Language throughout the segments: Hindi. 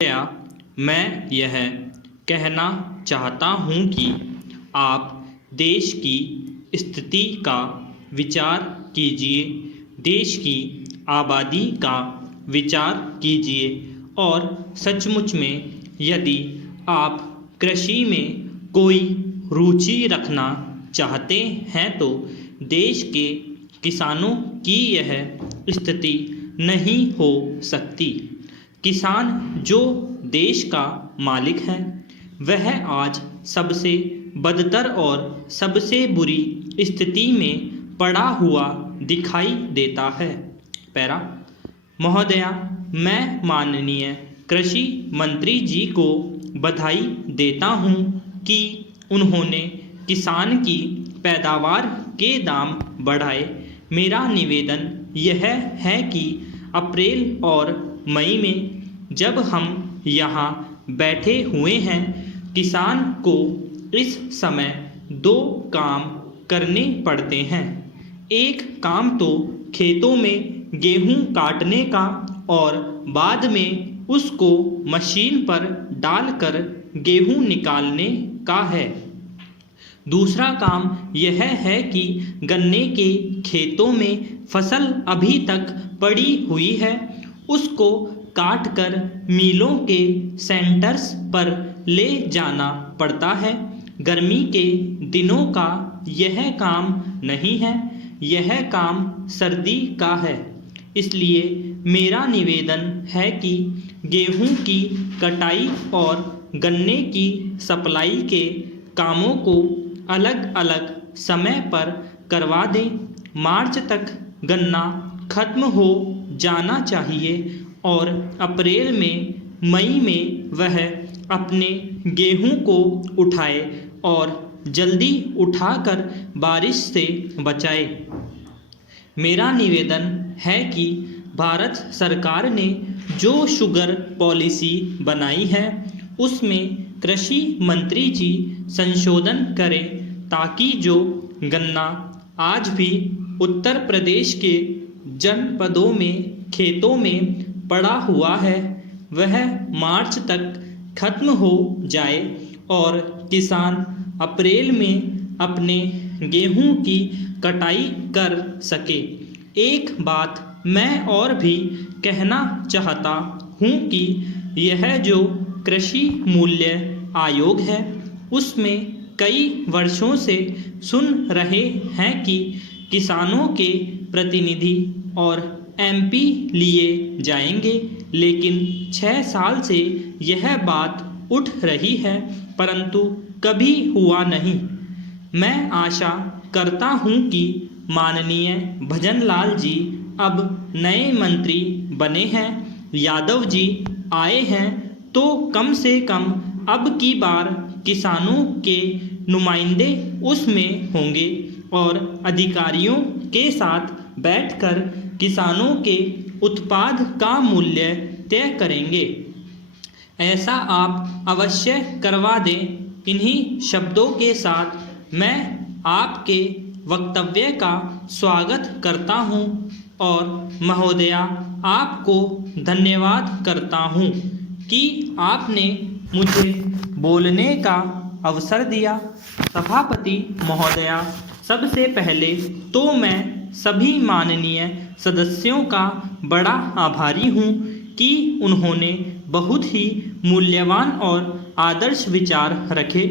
या मैं यह कहना चाहता हूँ कि आप देश की स्थिति का विचार कीजिए, देश की आबादी का विचार कीजिए और सचमुच में यदि आप कृषि में कोई रुचि रखना चाहते हैं तो देश के किसानों की यह स्थिति नहीं हो सकती। किसान जो देश का मालिक है वह आज सबसे बदतर और सबसे बुरी स्थिति में पड़ा हुआ दिखाई देता है। पैरा महोदया, मैं माननीय कृषि मंत्री जी को बधाई देता हूं कि उन्होंने किसान की पैदावार के दाम बढ़ाए। मेरा निवेदन यह है कि अप्रैल और मई में जब हम यहाँ बैठे हुए हैं, किसान को इस समय दो काम करने पड़ते हैं। एक काम तो खेतों में गेहूं काटने का और बाद में उसको मशीन पर डालकर गेहूं निकालने का है। दूसरा काम यह है कि गन्ने के खेतों में फसल अभी तक पड़ी हुई है, उसको काटकर मिलों के सेंटर्स पर ले जाना पड़ता है। गर्मी के दिनों का यह काम नहीं है, यह काम सर्दी का है। इसलिए मेरा निवेदन है कि गेहूं की कटाई और गन्ने की सप्लाई के कामों को अलग अलग समय पर करवा दें। मार्च तक गन्ना खत्म हो जाना चाहिए और अप्रैल में मई में वह अपने गेहूं को उठाए और जल्दी उठाकर बारिश से बचाए। मेरा निवेदन है कि भारत सरकार ने जो शुगर पॉलिसी बनाई है उसमें कृषि मंत्री जी संशोधन करें ताकि जो गन्ना आज भी उत्तर प्रदेश के जनपदों में खेतों में पड़ा हुआ है वह मार्च तक खत्म हो जाए और किसान अप्रैल में अपने गेहूं की कटाई कर सके। एक बात मैं और भी कहना चाहता हूं कि यह जो कृषि मूल्य आयोग है उसमें कई वर्षों से सुन रहे हैं कि किसानों के प्रतिनिधि और एमपी लिए जाएंगे, लेकिन 6 साल से यह बात उठ रही है परंतु कभी हुआ नहीं। मैं आशा करता हूं कि माननीय भजनलाल जी अब नए मंत्री बने हैं, यादव जी आए हैं तो कम से कम अब की बार किसानों के नुमाइंदे उसमें होंगे और अधिकारियों के साथ बैठकर किसानों के उत्पाद का मूल्य तय करेंगे। ऐसा आप अवश्य करवा दें। इन्हीं शब्दों के साथ मैं आपके वक्तव्य का स्वागत करता हूं और महोदया आपको धन्यवाद करता हूं कि आपने मुझे बोलने का अवसर दिया। सभापति महोदया, सबसे पहले तो मैं सभी माननीय सदस्यों का बड़ा आभारी हूँ कि उन्होंने बहुत ही मूल्यवान और आदर्श विचार रखे।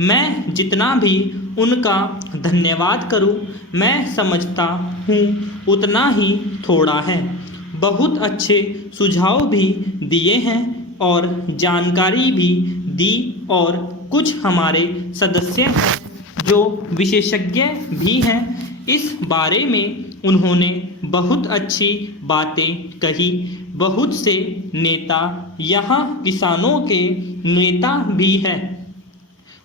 मैं जितना भी उनका धन्यवाद करूं, मैं समझता हूँ उतना ही थोड़ा है। बहुत अच्छे सुझाव भी दिए हैं और जानकारी भी दी और कुछ हमारे सदस्य हैं जो विशेषज्ञ भी हैं, इस बारे में उन्होंने बहुत अच्छी बातें कही। बहुत से नेता यहाँ किसानों के नेता भी हैं,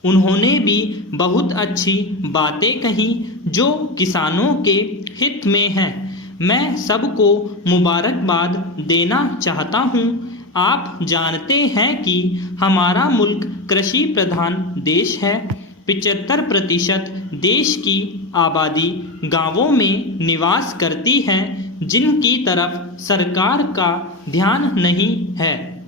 उन्होंने भी बहुत अच्छी बातें कही जो किसानों के हित में हैं। मैं सबको मुबारकबाद देना चाहता हूँ। आप जानते हैं कि हमारा मुल्क कृषि प्रधान देश है। 75% देश की आबादी गांवों में निवास करती है जिनकी तरफ सरकार का ध्यान नहीं है।